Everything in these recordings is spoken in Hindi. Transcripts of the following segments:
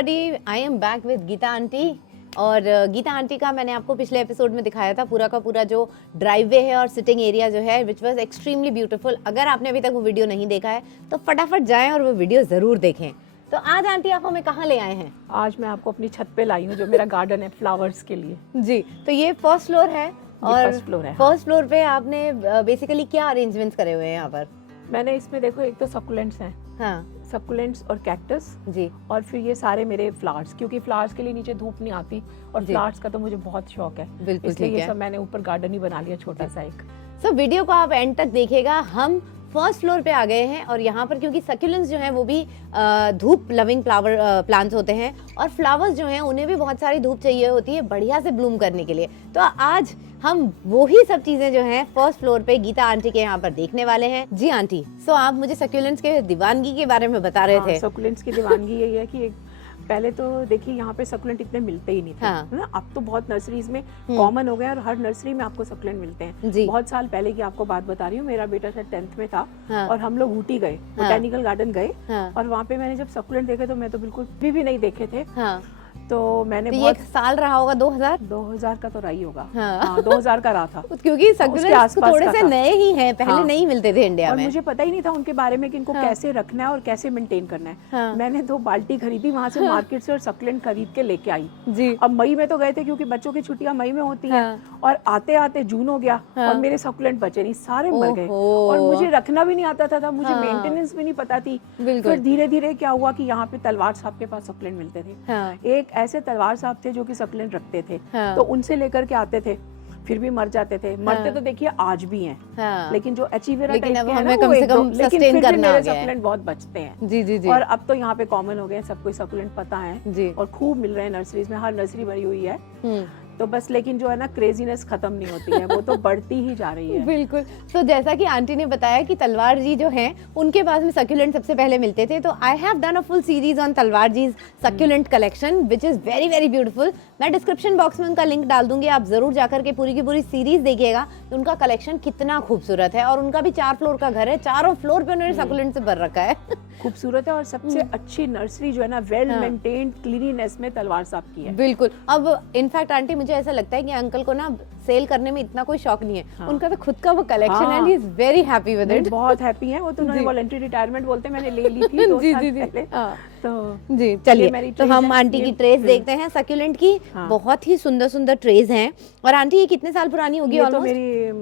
Everybody, I am back with Geeta aunty. और गीता आंटी का मैंने आपको पिछले एपिसोड में दिखाया था पूरा का पूरा जो ड्राइववे है और सिटिंग एरिया जो है विच वाज एक्सट्रीमली ब्यूटीफुल। अगर आपने अभी तक वो वीडियो नहीं देखा है तो फटाफट जाएं और वो वीडियो ज़रूर देखें। तो आज आंटी आप हमें कहाँ ले आए हैं? आज मैं आपको अपनी छत पे लाई हूँ, जो मेरा गार्डन है फ्लावर्स के लिए। जी, तो ये फर्स्ट फ्लोर है और फर्स्ट फ्लोर है। फर्स्ट फ्लोर पे आपने बेसिकली क्या अरेंजमेंट्स करे हुए हैं यहाँ पर? मैंने इसमें देखो, एक तो सक्कुलेंट्स हैं, हाँ सक्कुलेंट्स और कैक्टस जी, और फिर ये सारे मेरे फ्लावर्स, क्योंकि फ्लावर्स के लिए नीचे धूप नहीं आती और फ्लावर्स का तो मुझे बहुत शौक है, बिल्कुल इसलिए ठीक ये है। सब मैंने ऊपर गार्डन ही बना लिया छोटा सा एक। सो वीडियो को आप एंड तक देखिएगा। हम फर्स्ट फ्लोर पे आ गए हैं और यहाँ पर क्योंकि सक्यूलेंट्स जो हैं वो भी धूप लविंग फ्लावर प्लांट्स होते हैं और फ्लावर्स जो हैं उन्हें भी बहुत सारी धूप चाहिए होती है बढ़िया से ब्लूम करने के लिए। तो आज हम वही सब चीजें जो हैं फर्स्ट फ्लोर पे गीता आंटी के यहाँ पर देखने वाले हैं। जी आंटी, सो आप मुझे सक्यूलेंट्स के दीवानगी के बारे में बता रहे थे। सक्कुलेंट्स की दीवानगी यही है कि पहले तो देखिए यहाँ पे सक्कुलेंट इतने मिलते ही नहीं थे, हाँ। है ना। अब तो बहुत नर्सरीज में कॉमन हो गया और हर नर्सरी में आपको सक्कुलेंट मिलते हैं। जी। बहुत साल पहले की आपको बात बता रही हूँ, मेरा बेटा शायद 10th में था, हाँ। और हम लोग ऊटी गए, बोटेनिकल गार्डन गए, हाँ। और वहाँ पे मैंने जब सक्कुलेंट देखे तो मैं तो बिल्कुल भी नहीं देखे थे। हाँ। तो मैंने तो बहुत ये साल रहा होगा 2000 का तो रहा ही होगा। हाँ। हाँ, 2000 का रहा था, क्योंकि सक्यूलेंट्स थोड़े से नए ही हैं, पहले हाँ। नहीं मिलते थे इंडिया और में। मुझे पता ही नहीं था उनके बारे में कि इनको कैसे रखना है और कैसे मेंटेन करना है। हाँ। मैंने 2 बाल्टी खरीदी वहाँ से मार्केट से और सक्कुलेंट खरीद के लेके आई। जी। अब मई में तो गए थे क्योंकि बच्चों की छुट्टियां मई में होती हैं, और आते आते जून हो गया और मेरे सक्कुलेंट बचे नहीं, सारे मर गए। और मुझे रखना भी नहीं आता था, मुझे मेंटेनेंस भी नहीं पता थी। फिर धीरे धीरे क्या हुआ कि यहाँ पे तलवार साहब के पास सक्कुलेंट मिलते थे। एक ऐसे तलवार साहब थे जो कि सक्कुलेंट रखते थे, तो उनसे लेकर के आते थे, फिर भी मर जाते थे। मरते तो देखिए आज भी हैं, लेकिन जो एचीवेरा टाइप के हैं ना, वो एकदम, लेकिन फिर भी मेरे सक्कुलेंट बहुत बचते हैं। जी जी जी। और अब तो यहाँ पे कॉमन हो गए, सबको सक्कुलेंट पता है जी। और खूब मिल रहे हैं नर्सरीज में, हर नर्सरी भरी हुई है। तो बस, लेकिन जो है ना क्रेजीनेस खत्म नहीं होती है, वो तो बढ़ती ही जा रही है। बिल्कुल। तो जैसा कि आंटी ने बताया कि तलवार जी जो हैं उनके पास में सक्यूलेंट सबसे पहले मिलते थे, तो I have done a full series on Talwar ji succulent collection which is very very beautiful. मैं डिस्क्रिप्शन बॉक्स में उनका लिंक डाल दूंगी, आप जरूर जाकर के पूरी की पूरी सीरीज देखिएगा। उनका कलेक्शन कितना खूबसूरत है और उनका भी 4 फ्लोर का घर है, चारों फ्लोर पे उन्होंने सक्यूलेंट से भर रखा है। खूबसूरत है और सबसे अच्छी नर्सरी जो है ना, वेल मेंटेन्ड क्लीनिनेस में तलवार साहब की है। बिल्कुल। अब इनफैक्ट आंटी मुझे ऐसा लगता है कि अंकल को ना सेल करने में इतना कोई शौक नहीं है, उनका तो खुद का वो कलेक्शन है, he is very happy with it. बहुत हैप्पी है वो, तो उन्होंने वॉलंटरी रिटायरमेंट बोलते हैं, मैंने ले ली थी 2 साल पहले। तो जी चलिए, तो हम आंटी की ट्रेस देखते हैं सक्यूलेंट की। बहुत ही सुंदर सुंदर ट्रेस हैं। और आंटी ये कितने साल पुरानी होगी? ये तो मेरी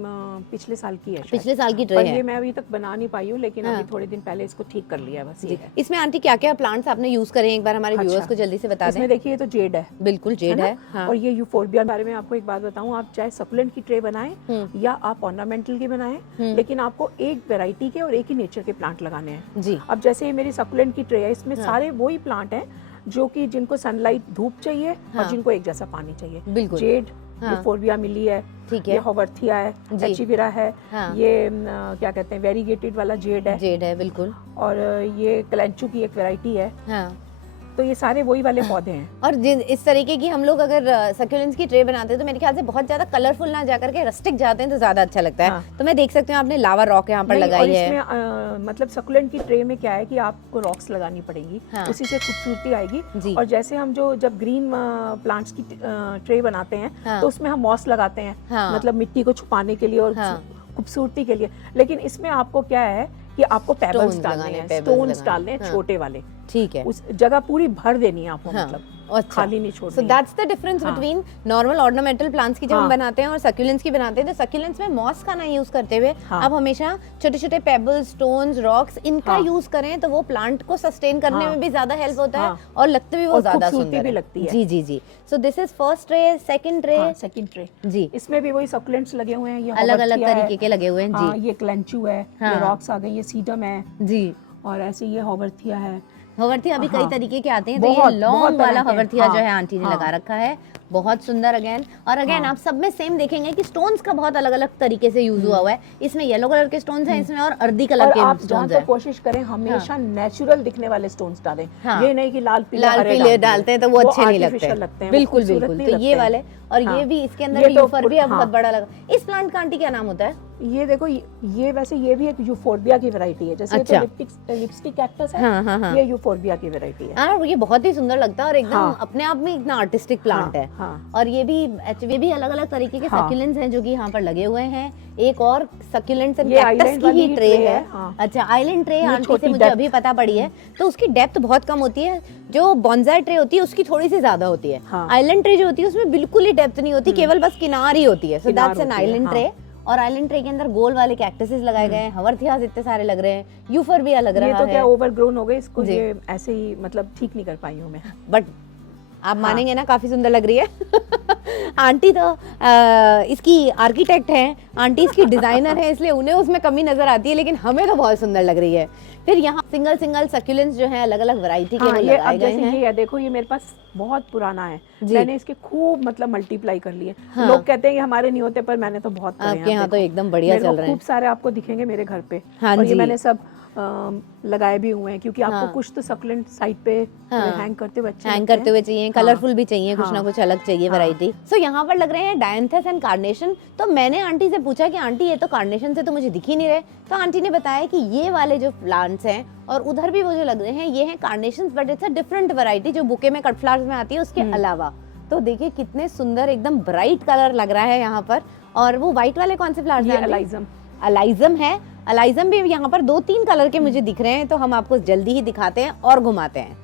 पिछले साल की है, पिछले साल की ट्रे है। ये मैं अभी तक बना नहीं पाई हूँ, लेकिन अभी थोड़े दिन पहले इसको ठीक कर लिया बस। इसमें आंटी क्या क्या प्लांट्स आपने यूज करे, एक बार हमारे व्यूअर्स को जल्दी से बता दें। इसमें देखिए, ये तो जेड है, बिल्कुल जेड है। और ये यूफोर्बिया। बारे में आपको एक बात बताऊं, आप चाहे सक्कुलेंट की ट्रे बनाएं या आप ऑर्नामेंटल की बनाएं, लेकिन आपको एक वैरायटी के और एक ही नेचर के प्लांट लगाने हैं। जी। अब जैसे ये मेरी सक्कुलेंट की ट्रे है, इसमें सारे वही प्लांट हैं जो कि जिनको सनलाइट धूप चाहिए और जिनको एक जैसा पानी चाहिए। बिल्कुल। जेड, यूफोर्बिया मिली है, ठीक है, ये हॉवर्थिया है, एचीवेरा है, ये क्या कहते हैं वेरीगेटेड वाला जेड है बिल्कुल, और ये कलेंचू की एक वैरायटी है। तो ये सारे वही वाले पौधे हैं। और इस तरीके की हम लोग अगर सक्यूलेंट्स की ट्रे बनाते हैं तो मेरे ख्याल से बहुत ज्यादा कलरफुल ना जाकर के रस्टिक जाते हैं तो ज्यादा अच्छा लगता है। तो मैं देख सकती हूँ आपने लावा रॉक यहाँ पर लगाई है। इसमें मतलब सक्यूलेंट की ट्रे में क्या है कि आपको रॉक्स लगानी पड़ेंगी, उसी से खूबसूरती आएगी। और जैसे हम जब ग्रीन प्लांट्स की ट्रे बनाते हैं तो उसमें हम मॉस लगाते हैं, मतलब मिट्टी को छुपाने के लिए और खूबसूरती के लिए। लेकिन इसमें आपको क्या है कि आपको पेबल्स डालने हैं, स्टोन्स डालने हैं, छोटे वाले। ठीक है, उस जगह पूरी भर देनी है आपको, मतलब खाली नहीं छोड़नी। So that's the difference between normal ornamental plants की जब हम बनाते हैं और सक्यूलेंट्स की बनाते हैं। तो सक्यूलेंट्स में मॉस का ना यूज करते हुए आप हमेशा छोटे-छोटे पेबल्स, स्टोन्स, रॉक्स इनका यूज करें तो वो प्लांट को सस्टेन करने में भी ज्यादा हेल्प होता है और लगते भी वो ज्यादा सुंदर भी लगती है। जी जी जी। So this is first tray, second tray. Second tray जी, इसमें भी वही सक्यूलेंट्स लगे हुए हैं, ये अलग-अलग तरीके के लगे हुए हैं। जी, ये क्लेंचू है, ये रॉक्स आ गए, ये सीडम है जी, और ऐसे ये हॉवर्थिया है। हॉवर्थिया अभी कई तरीके के आते हैं, तो ये लॉन्ग वाला हॉवर्थिया जो है आंटी ने लगा रखा है। बहुत सुंदर अगेन। और अगेन आप सब में सेम देखेंगे कि स्टोन्स का बहुत अलग अलग तरीके से यूज हुआ हुआ है। इसमें येलो कलर के स्टोन्स हैं, इसमें और अर्दी कलर के आप स्टोन्स तो हैं। कोशिश करें हमेशा नेचुरल दिखने वाले स्टोन्स डालें। हाँ। ये नहीं कि लाल पीले पीले डालते हैं तो वो अच्छे नहीं artificial लगते हैं, बिल्कुल खूबसूरत बिल्कुल। नहीं तो ये लगते वाले हैं। और हाँ। ये भी इसके अंदर ये भी तो यूफर भी हाँ। बहुत बड़ा लगा। इस प्लांट का आंटी क्या नाम होता है? ये देखो, ये वैसे ये भी एक यूफोर्बिया की वैरायटी है। जैसे अच्छा। तो लिपस्टिक कैक्टस है, हाँ, हाँ, हाँ। ये यूफोर्बिया की वैरायटी है। हाँ, ये बहुत ही सुंदर लगता है और एकदम हाँ। अपने आप में इतना आर्टिस्टिक प्लांट है। हाँ। और ये भी अलग अलग तरीके के हाँ। सक्यूलेंट्स हैं जो कि यहाँ पर लगे हुए हैं। एक और सक्यूलेंट्स एंड ये कैक्टस island की वाली ही ट्रे है। हाँ। अच्छा, आइलैंड ट्रे आंटी से छोटी मुझे depth। अभी पता पड़ी है। तो उसकी डेप्थ बहुत कम होती है, जो बॉन्जाई ट्रे होती है उसकी थोड़ी सी ज्यादा होती है। हाँ। आइलैंड ट्रे जो होती है उसमें बिल्कुल ही डेप्थ नहीं होती, केवल बस किनार ही होती है। सो किनार दैट्स एन होती है, आइलैंड हाँ। ट्रे। और आइलैंड ट्रे के अंदर गोल वाले कैक्टसेस लगाए गए हैं, हवरथियास इतने सारे लग रहे हैं, यूफर भी लग ये रहा तो है। क्या ओवरग्रोन हो गए इसको, जी। ये ऐसे ही मतलब ठीक नहीं कर पाई हूँ मैं। बट आप मानेंगे ना, काफी सुंदर लग रही है। आंटी तो इसकी आर्किटेक्ट हैं, आंटी इसकी डिजाइनर है, इसलिए उन्हें उसमें कमी नजर आती है, लेकिन हमें तो बहुत सुंदर लग रही है। फिर यहाँ सिंगल सिंगल सक्यूलेंट्स जो है अलग अलग वैरायटी के वो ये लगाए अब गए जैसे हैं। ये है, देखो ये मेरे पास बहुत पुराना है। जी। मैंने इसके खूब मतलब मल्टीप्लाई कर लिए। हाँ। लोग कहते हैं कि हमारे नहीं होते, पर मैंने तो बहुत करे हैं। आपके यहाँ तो देखो। एकदम बढ़िया मेरे को चल रहे हैं। खूब सारे आपको दिखेंगे मेरे घर पे। हाँ और ये जी। मैंने सब लगाए भी हुए हैं, क्योंकि आपको हाँ। कुछ तो सक्लेंट साइड पे हाँ। हैंग करते हुए अच्छे हैंग लगते करते हुए चाहिए, हाँ। कलरफुल भी चाहिए, कुछ ना हाँ। कुछ अलग चाहिए हाँ। वैरायटी। सो यहाँ पर लग रहे हैं डायंथस एंड कार्नेशन। तो मैंने आंटी से पूछा कि आंटी ये तो कार्नेशन से तो मुझे दिख ही नहीं रहे। तो आंटी ने बताया कि ये वाले जो प्लांट्स हैं और उधर भी वो जो लग रहे हैं ये हैं carnation, but it's a different variety जो बुके में कट फ्लावर्स में आती है उसके अलावा। तो देखिए कितने सुंदर एकदम ब्राइट कलर लग रहा है यहाँ पर। और वो व्हाइट वाले कौन से फ्लावर्स ये हैं? एलाइजम। अलाइजम है। अलाइजम भी यहाँ पर 2-3 कलर के मुझे दिख रहे हैं, तो हम आपको जल्दी ही दिखाते हैं और घुमाते हैं।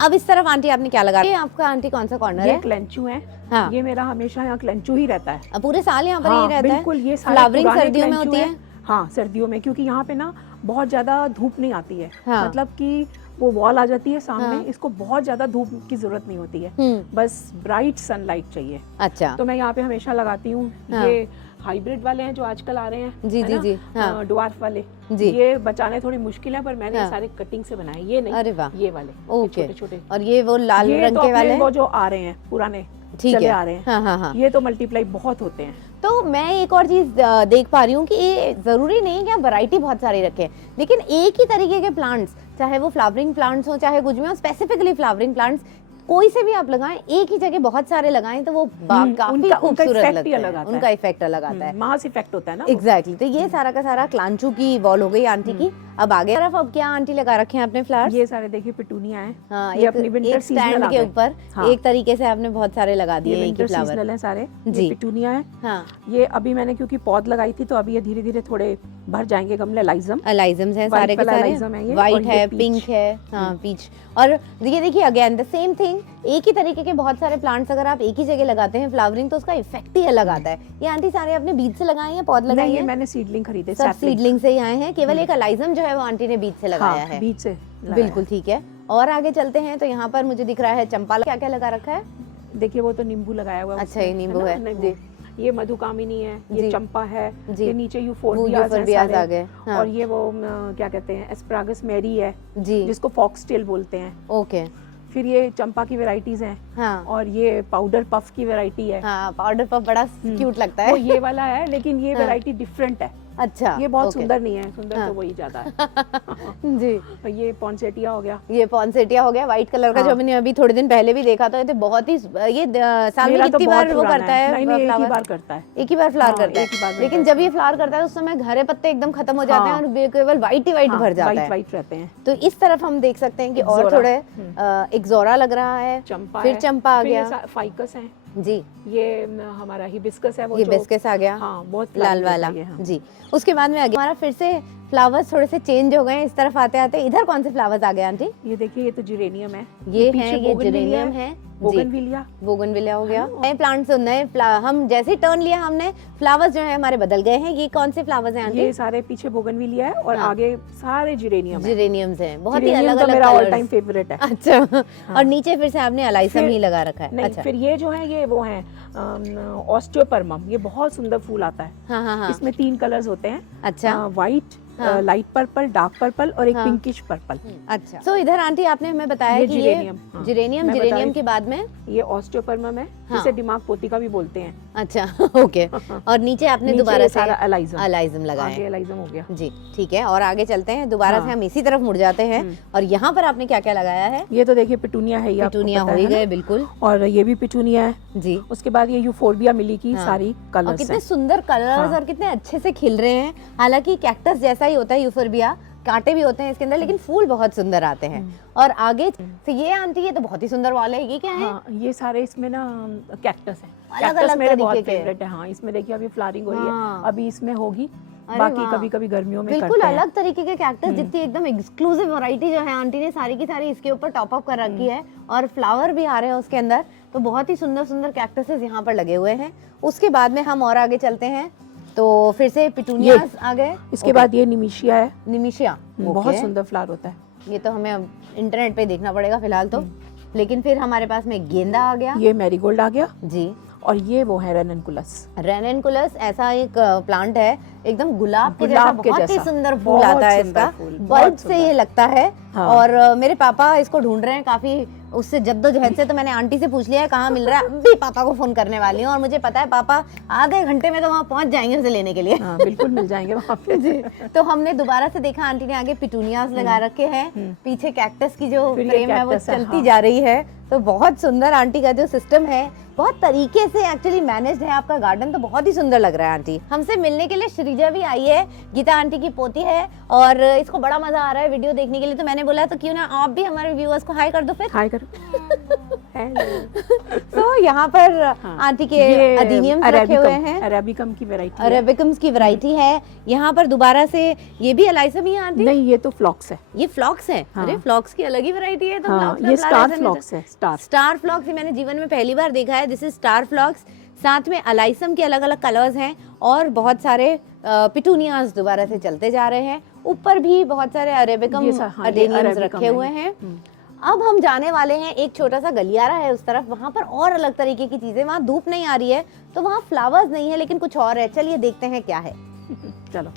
अब इस तरफ आंटी आपने क्या लगा? ये आपका आंटी कौन सा कॉर्नर ये है? क्लेंचू है। हाँ। ये मेरा हमेशा यहाँ क्लेंचू ही रहता है। अब पूरे साल यहाँ पर हाँ, ये रहता है? बिल्कुल। ये सारे फ्लावरिंग पुराने सर्दियों में क्लेंचू होती हैं। है? हाँ, सर्दियों में, क्योंकि यहाँ पे ना बहुत ज्यादा धूप नहीं आती है। हाँ। मतलब कि वो वॉल आ जाती है सामने। हाँ। इसको बहुत ज्यादा धूप की जरूरत नहीं होती है, हम्म। बस ब्राइट सनलाइट चाहिए। अच्छा। तो मैं यहाँ पे हमेशा लगाती हूँ। हाँ। ये हाइब्रिड वाले हैं जो आजकल आ रहे हैं, जी, है जी, ना? जी, हाँ। ड्वार्फ वाले। जी। ये बचाने थोड़ी मुश्किल है, पर मैंने हाँ। सारे कटिंग से बनाए। ये नहीं, अरे वाह। ये वाले ओके। छोटे छोटे। और ये वो लाल ये रंग तो के अपने वाले? वो जो आ रहे हैं पुराने ठीक चले है। आ रहे हैं। हाँ, हाँ, हाँ। ये तो मल्टीप्लाई बहुत होते हैं। तो मैं एक और चीज देख पा रही हूँ कि ये जरूरी नहीं है कि आप वैरायटी बहुत सारी रखें, लेकिन एक ही तरीके के प्लांट्स, चाहे वो फ्लावरिंग प्लांट्स हो चाहे कुछ भी हो, स्पेसिफिकली फ्लावरिंग प्लांट्स कोई से भी आप लगाएं, एक ही जगह बहुत सारे लगाएं तो वो काफी उनका खूबसूरत effect ही लगता अलग है। आता उनका इफेक्ट अलग आता है। मास इफेक्ट होता है ना। एग्जैक्टली। तो ये सारा का सारा क्लांचू की वॉल हो गई आंटी की। अब आगे तरफ अब क्या आंटी लगा रखे हैं आपने फ्लावर्स? ये सारे देखिए पिटूनिया है। हाँ, ये अपनी विंटर एक सीजनल स्टैंड आ के गए। ऊपर हाँ। एक तरीके से आपने बहुत सारे लगा दिए ये एक ही विंटर फ्लावर। सीजनल है सारे। जी। ये पिटूनिया है। हाँ। ये अभी मैंने क्योंकि पौध लगाई थी, तो अभी ये धीरे धीरे थोड़े भर जाएंगे गमले। लाइजम अलाइजम्स हैं White सारे के वाला सारे। अलाइजम है ये, और व्हाइट ये है, peach। पिंक है, हाँ पीच। और ये देखिए अगेन द सेम थिंग, एक ही तरीके के बहुत सारे प्लांट्स अगर आप एक ही जगह लगाते हैं फ्लावरिंग, तो उसका इफेक्ट ही अलग आता है। ये आंटी सारे अपने बीज से लगाए हैं, पौध लगाए नहीं, ये हैं? मैंने सीडलिंग खरीदे। सब सीडलिंग से ही आए हैं। केवल एक अलाइजम जो है वो आंटी ने बीज से लगाया है। बीज से बिल्कुल ठीक है। और आगे चलते हैं तो यहाँ पर मुझे दिख रहा है चंपा। क्या क्या लगा रखा है? देखिए वो तो नींबू लगाया हुआ है अच्छा, उसमें, ये नींबू ना? है। नींबू। जी। ये मधुकामिनी है, जी। ये चंपा है, जी। ये नीचे यूफोर्बियाज हैं यूफोर्बियाज सारे। आ गए। हाँ। और ये वो क्या कहते हैं, एस्परागस मैरी है, जी। जिसको फॉक्सटेल बोलते हैं। ओके। फिर ये चंपा की वैरायटीज हैं। हाँ। और ये पाउडर पफ की वैरायटी है। हाँ, पाउडर पफ बड़ा क्यूट लगता है। वो ये वाला है, लेकिन ये वैरायटी डिफरेंट है। अच्छा। ये बहुत ओके। सुंदर नहीं है, सुंदर हाँ। तो वही ज्यादा है। जी। और ये पॉन्सेटिया हो गया। ये पॉन्सेटिया हो गया व्हाइट कलर का, हाँ। जो मैंने अभी थोड़े दिन पहले भी देखा था। ये तो बहुत ही ये साल में मेरा तो कितनी बहुत बार वो पुराना करता है। है? नहीं, एक ही फ्लावर? बार करता है। एक ही बार फ्लावर हाँ, करता एक ही बार है। में लेकिन करता जब ये फ्लावर करता है उस समय हरे पत्ते एकदम खत्म हो जाते हैं हाँ। और केवल व्हाइट ही व्हाइट भर जाता है। वाइट रहते हैं। तो इस तरफ हम देख सकते हैं कि और ज़ोरा। थोड़े एक जोरा लग रहा है, चंपा फिर है, चंपा आ फिर ये गया। फाइकस है। जी। ये हमारा हिबिस्कस है, वो ये जो बिस्किस आ गया। हाँ, बहुत लाल flowering वाला। होता है ये, हाँ। जी। उसके बाद में आगे हमारा फिर से फ्लावर्स थोड़े से चेंज हो गए इस तरफ आते आते। इधर कौन से फ्लावर्स आ गए आंटी? ये देखिए, ये तो जिरेनियम है। ये पीछे है, ये बोगनविलिया जिरेनियम है। बोगनविलिया। बोगनविलिया हो गया। नए प्लांट्स, नए हम जैसे ही टर्न लिया हमने, फ्लावर्स जो है हमारे बदल गए हैं। ये कौन से फ्लावर्स हैं आंटी? ये सारे पीछे बोगनविलिया है और हाँ। आगे सारे जिरेनियम है। जिरेनियम्स हैं, बहुत ही जिरेनियम अलग तो अलग मेरा ऑल कलर्स। टाइम फेवरेट है। अच्छा। और नीचे फिर से आपने अलाइसम फिर- ही लगा रखा है। नहीं, अच्छा। फिर ये जो है, ये वो है ऑस्टियोपर्मम। ये बहुत सुंदर फूल आता है। हाँ हाँ हाँ। इसमें 3 कलर्स होते हैं। अच्छा। White, light purple, dark purple और एक हाँ। Pinkish purple. अच्छा, सो इधर आंटी आपने हमें बताया ये कि जिरेनियम, हाँ। जिरेनियम मैं बता जिरेनियम रही के बाद में ये ऑस्टियोपर्मम है, हाँ। जिसे दिमाग पोती का भी बोलते हैं। अच्छा ओके, और नीचे आपने नीचे दोबारा ये से सारा एलाइजम, अलाइजम लगाया आगे एलाइजम हो गया जी। ठीक है, और आगे चलते हैं दोबारा से, हाँ। हम इसी तरफ मुड़ जाते हैं। और यहाँ पर आपने क्या क्या लगाया है? ये तो देखिए पिटूनिया है, ये आपको पिटूनिया पता हो ही है ना? गए बिल्कुल और ये भी पिटूनिया है जी। उसके बाद ये यूफोर्बिया मिली की हाँ। सारी और कलर्स कितने हैं। सुंदर कलर्स हाँ। और कितने अच्छे से खिल रहे हैं। हालांकि कैक्टस जैसा ही होता है यूफोर्बिया, कांटे भी होते हैं इसके अंदर, लेकिन फूल बहुत सुंदर आते हैं। और आगे तो ये आंटी, ये तो बहुत ही सुंदर वाले है, ये क्या है? हाँ, ये सारे इसमें ना कैक्टस हैं। अलग-अलग कैक्टस मेरे बहुत तरीके के। फेवरेट है। हाँ, इसमें देखिए अभी फ्लावरिंग हो रही हाँ। है, अभी इसमें होगी, अरे बाकी वाह। कभी कभी गर्मियों में बिल्कुल करते हैं। अलग तरीके के कैक्टस, जितनी एकदम एक्सक्लूसिव वैरायटी जो है आंटी ने सारी की सारी इसके ऊपर टॉप अप कर रखी है, और फ्लावर भी आ रहे हैं उसके अंदर। तो बहुत ही सुंदर सुंदर कैक्टसेस यहाँ पर लगे हुए हैं। उसके बाद में हम और आगे चलते हैं, तो फिर से पिटूनियास आ गए। इसके बाद ये निमिशिया है, निमिशिया, बहुत सुंदर फ्लावर होता है। ये तो हमें अब इंटरनेट पे देखना पड़ेगा फिलहाल तो। लेकिन फिर हमारे पास में गेंदा आ गया ये मैरीगोल्ड आ गया, जी। और ये वो है रेननकुलस। रेननकुलस ऐसा एक प्लांट है, एकदम गुलाब के गुलाब के बहुत ही जैसा। सुंदर फूल बहुत आता है सुंदर इसका, फूल, बल्ब बहुत से सुंदर। ये लगता है। हाँ। और मेरे पापा इसको ढूंढ रहे हैं काफी उससे जद्दोजहद से, तो मैंने आंटी से पूछ लिया है कहाँ मिल रहा है। अभी पापा को फोन करने वाली हूँ, और मुझे पता है पापा आधे घंटे में तो वहाँ पहुंच जाएंगे उसे लेने के लिए। हाँ, बिल्कुल मिल जाएंगे वहाँ पे। जी। तो हमने दोबारा से देखा आंटी ने आगे पिटूनियास लगा रखे हैं, पीछे कैक्टस की जो फिर ये फ्रेम है वो कैक्टस है, चलती हाँ। जा रही है। तो बहुत सुंदर आंटी का जो सिस्टम है, बहुत तरीके से एक्चुअली मैनेज्ड है आपका गार्डन, तो बहुत ही सुंदर लग रहा है आंटी। हमसे मिलने के लिए श्रीजा भी आई है, गीता आंटी की पोती है, और इसको बड़ा मजा आ रहा है वीडियो देखने के लिए। तो मैंने बोला तो क्यों ना आप भी हमारे व्यूअर्स को हाई कर दो फिर। हाय करो। तो यहाँ पर आंटी के अदीनियम रखे हुए हैं, अरेबिकम की वैरायटी है। अरेबिकम्स की वैरायटी है। यहाँ पर दोबारा से ये भी एलाइसम ही है आंटी? नहीं, ये तो फ्लॉक्स है। ये फ्लॉक्स है। हाँ। अरे फ्लॉक्स की अलग ही वैरायटी है। तो हाँ, फ्लॉक्स में ये फ्लावर स्टार ऐसे नहीं फ्लॉक्स होते। है, स्टार। स्टार फ्लॉक्स मैंने जीवन में पहली बार देखा है। This is star phlox. साथ में अलाइसम के अलग अलग कलर्स हैं, और बहुत सारे पिटूनियास दोबारा से चलते जा रहे हैं। ऊपर भी बहुत सारे अरेबिकम ये हाँ, ये अडेनियम्स अरेबिकम रखे है हुए ये। हैं। अब हम जाने वाले हैं, एक छोटा सा गलियारा है उस तरफ, वहां पर और अलग तरीके की चीजें, वहां धूप नहीं आ रही है तो वहां फ्लावर्स नहीं है, लेकिन कुछ और है। चलिए देखते हैं क्या है। चलो।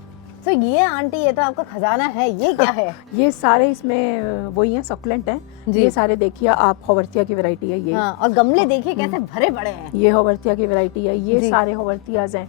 तो ये आंटी, ये तो आपका खजाना है, ये क्या है? ये सारे इसमें वही हैं, सक्लेंट हैं। जी। ये सारे देखिए आप, होवर्थिया की वैरायटी है ये। हाँ, और गमले देखिए कैसे भरे पड़े हैं। ये होवर्थिया की वैरायटी है, ये जी। सारे होवर्थियाज हैं।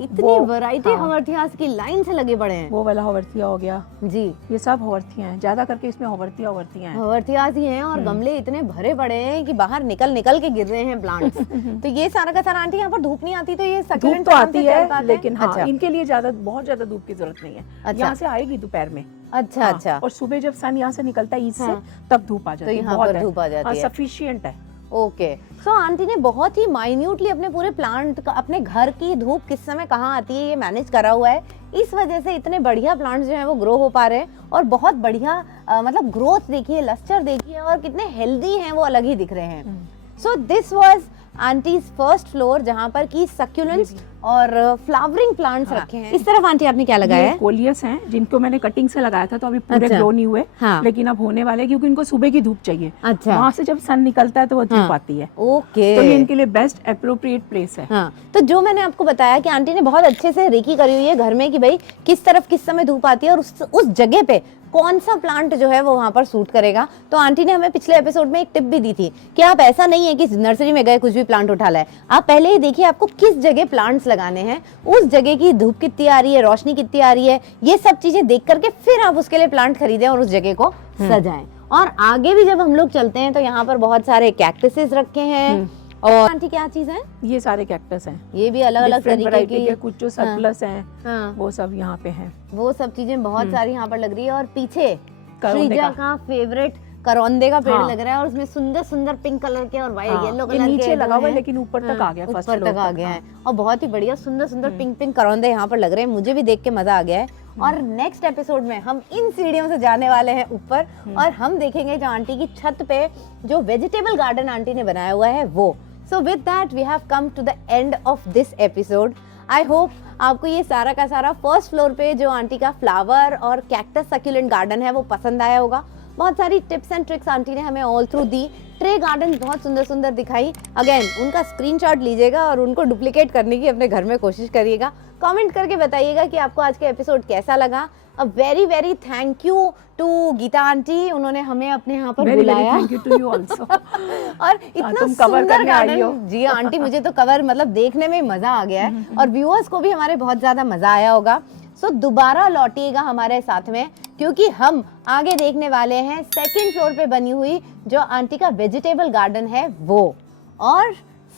इतनी वो- वैरायटी हाँ। हमारे की लाइन से लगे पड़े हैं। वो वाला होवर्थिया हो गया, जी, ये सब होवर्थिया हैं, ज्यादा करके इसमें होवर्थिया हैं। हवर्थियास ही हैं, और गमले इतने भरे पड़े हैं कि बाहर निकल निकल के गिर रहे हैं प्लांट्स। तो ये सारा का सारा आंटी, यहाँ पर धूप नहीं आती तो ये धूप succulent तो आराम आती से चल है, पाते हैं? लेकिन हाँ, अच्छा इनके लिए बहुत ज्यादा धूप की जरूरत नहीं है। अच्छा। यहाँ से आएगी दोपहर में। अच्छा हाँ, अच्छा, और सुबह जब सन यहाँ से निकलता है ईस्ट हाँ। से, तब धूप आ जाती है। यहाँ बहुत पर है। धूप आ जाती है। सफिशिएंट है। ओके। सो आंटी ने बहुत ही माइन्यूटली अपने पूरे प्लांट का, अपने घर की धूप किस समय कहाँ आती है, ये मैनेज करा हुआ है। इस वजह से इतने बढ़िया प्लांट्स जो हैं वो ग्रो हो पा रहे हैं, और बहुत बढ़िया मतलब ग्रोथ देखिए, लस्टर देखिए, और कितने हेल्दी हैं वो अलग ही दिख रहे हैं। So this was aunties first floor, जहाँ पर की सक्यूलेंट्स और फ्लावरिंग प्लांट्स रखे हैं। इस तरफ आंटी आपने क्या लगाया ये है? कोलियस हैं, जिनको मैंने कटिंग से लगाया था, तो अभी पूरे अच्छा। ग्रो नहीं हुए। हाँ। लेकिन अब होने वाले, क्योंकि इनको सुबह की धूप चाहिए। अच्छा। वहाँ से जब सन निकलता है तो वो धूप हाँ। आती है। ओके। तो ये इनके लिए बेस्ट अप्रोप्रिएट प्लेस है। हाँ, तो जो मैंने आपको बताया कि आंटी ने बहुत अच्छे से रेकी करी हुई है घर में, कि भाई किस तरफ किस समय धूप आती है, और उस जगह पे कौन सा प्लांट जो है वो वहां पर सूट करेगा। तो आंटी ने हमें पिछले एपिसोड में एक टिप भी दी थी कि आप ऐसा नहीं है कि नर्सरी में गए कुछ भी प्लांट उठा लाए, आप पहले ही देखिए आपको किस जगह प्लांट्स लगाने हैं, उस जगह की धूप कितनी आ रही है, रोशनी कितनी आ रही है, ये सब चीजें देख करके फिर आप उसके लिए प्लांट खरीदें और उस जगह को सजाएं। और आगे भी जब हम लोग चलते हैं तो यहाँ पर बहुत सारे कैक्टसेस रखे हैं। और आंटी क्या चीज है? ये सारे कैक्टस हैं, ये भी अलग अलग डिफरेंट तरीके वैरायटी के। की, कुछ जो सरप्लस हैं, हाँ, वो सब यहाँ पे हैं। वो सब चीजें बहुत सारी यहाँ पर लग रही है। और पीछे करौंदे श्रीजा का। का फेवरेट करौंदे का पेड़ हाँ। लग रहा है, और उसमें सुंदर सुंदर पिंक कलर के और वाइट हाँ, येलो ये कलर के नीचे लगा हुआ है, हैं। लेकिन ऊपर तक आ गया, फर्स्ट ऊपर फ्लोर तक आ गया है, और बहुत ही बढ़िया सुंदर सुंदर पिंक पिंक करौंदे यहाँ पर लग रहे हैं। मुझे भी देख के मजा आ गया है। और नेक्स्ट एपिसोड में हम इन सीढ़ियों से जाने वाले हैं ऊपर, और हम देखेंगे जो आंटी की छत पे जो वेजिटेबल गार्डन आंटी ने बनाया हुआ है वो। So with that we have come to the end of this episode. I hope आपको ये सारा का सारा फर्स्ट फ्लोर पे जो आंटी का फ्लावर और कैक्टस सक्यूलेंट गार्डन है वो पसंद आया होगा। बहुत सारी टिप्स एंड ट्रिक्स आंटी ने हमें all through the tray garden बहुत सुंदर सुंदर दिखाई। अगेन उनका स्क्रीनशॉट लीजिएगा और उनको डुप्लीकेट करने की अपने घर में कोशिश करिएगा। कमेंट करके बताइएगा कि आपको आज का एपिसोड कैसा लगा। A very very thank you to Geeta aunty, उन्होंने हमें अपने यहाँ पर बुलाया। Thank you to you also. और इतना तुम कवर सुंदर करने आई हो। गार्डन। जी आंटी, मुझे तो कवर मतलब देखने में मजा आ गया है और व्यूअर्स को भी हमारे बहुत ज्यादा मजा आया होगा। सो दोबारा लौटिएगा हमारे साथ में, क्योंकि हम आगे देखने वाले हैं सेकंड फ्लोर पे बनी हुई जो आंटी का वेजिटेबल गार्डन है वो। और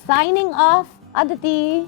साइनिंग ऑफ, अदिति।